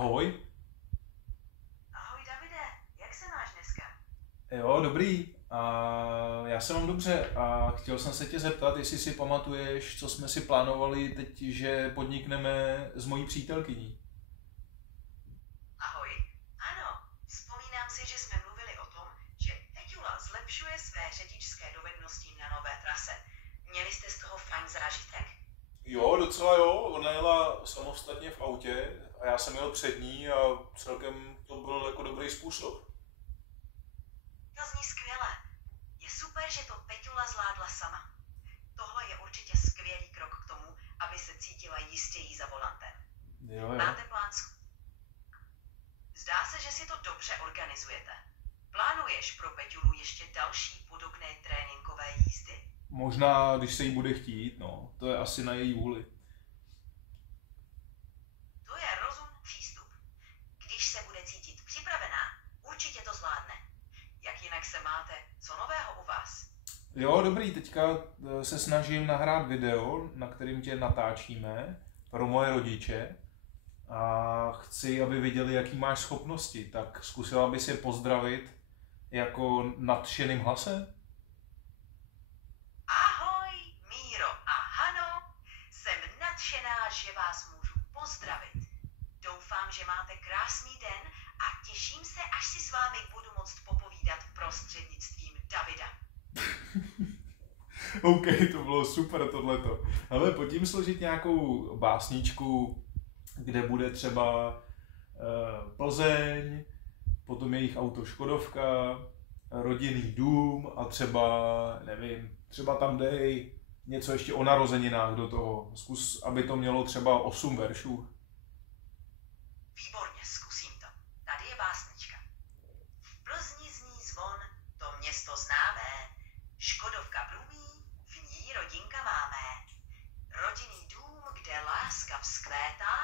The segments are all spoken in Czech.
Ahoj. Ahoj Davide, jak se máš dneska? Jo, dobrý. Já se mám dobře a chtěl jsem se tě zeptat, jestli si pamatuješ, co jsme si plánovali teď, že podnikneme s mojí přítelkyní. Ahoj. Ano, vzpomínám si, že jsme mluvili o tom, že Peťula zlepšuje své řidičské dovednosti na nové trase. Měli jste z toho fajn zážitek? Jo, docela jo. Ona jela samostatně v autě a já jsem jel před ní a celkem to byl jako dobrý způsob. To zní skvěle. Je super, že to Peťula zvládla sama. Tohle je určitě skvělý krok k tomu, aby se cítila jistěji za volantem. Jo, jo. Máte plán? Zdá se, že si to dobře organizujete. Plánuješ pro Peťulu ještě další podobné tréninkové jízdy? Možná, když se jí bude chtít, no. To je asi na její vůli. To je rozumný přístup. Když se bude cítit připravená, určitě to zvládne. Jak jinak se máte? Co nového u vás? Jo, dobrý, teďka se snažím nahrát video, na kterým tě natáčíme pro moje rodiče a chci, aby viděli, jaký máš schopnosti, tak zkusila bys je pozdravit jako nadšeným hlasem? Ahoj, Míro a Hano. Jsem nadšená, že vás můžu pozdravit. Doufám, že máte krásný den a těším se, až si s vámi budu moct popovídat prostřednictvím Davida. OK, to bylo super tohleto. Ale pojďme složit nějakou básničku, kde bude třeba Plzeň, potom jejich auto Škodovka, rodinný dům a třeba, nevím, třeba tam dej něco ještě o narozeninách do toho. Zkus, aby to mělo třeba 8 veršů. Výborně, zkusím to. Tady je básnička. V Plzni zní zvon, to město známé. Škodovka blumí, v ní rodinka máme. Rodinný dům, kde láska vzkvétá.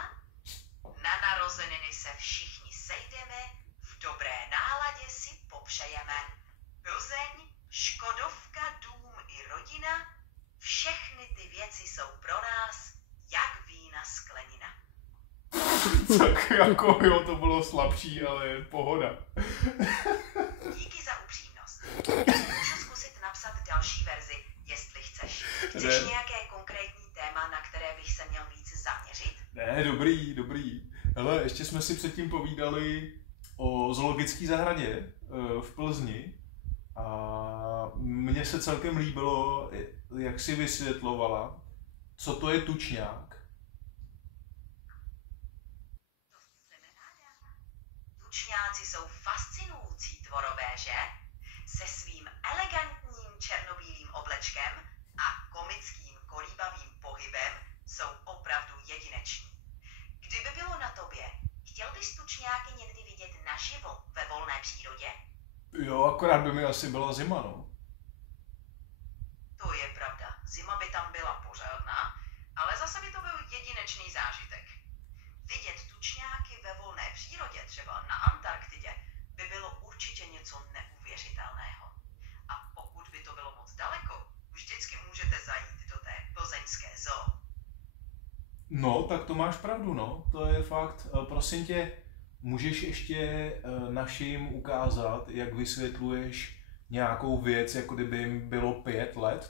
Na narozeniny se všichni sejdeme, v dobré náladě si popřejeme. Plzeň, Škodovka, dům i rodina, všechny ty věci jsou pro nás jak vína sklenina. Tak jako jo, to bylo slabší, ale pohoda. Díky za upřímnost. Můžu zkusit napsat další verzi, jestli chceš. Chceš Ne. nějaké konkrétní téma, na které bych se měl víc zaměřit? Ne, dobrý, dobrý. Hele, ještě jsme si předtím povídali o zoologické zahradě v Plzni a mně se celkem líbilo, jak si vysvětlovala, co to je tučňák. To jsem ráda. Tučňáci jsou fascinující tvorové, že? Se svým elegantním černobílým oblečkem a komickým kolíbavým pohybem jsou opravdu jedineční. Kdyby bylo na tobě, chtěl bys tučňáky někdy vidět naživo ve volné přírodě? Jo, akorát by mi asi byla zima, no. To je pravda, zima by tam byla pořádná, ale zase by to byl jedinečný zážitek. Vidět tučňáky ve volné přírodě, třeba na Antarktidě, by bylo určitě něco neuvěřitelného. A pokud by to bylo moc daleko, vždycky můžete zajít do té plzeňské zoo. No, tak to máš pravdu, no. To je fakt. Prosím tě, můžeš ještě našim ukázat, jak vysvětluješ nějakou věc, jako kdyby jim bylo 5 let,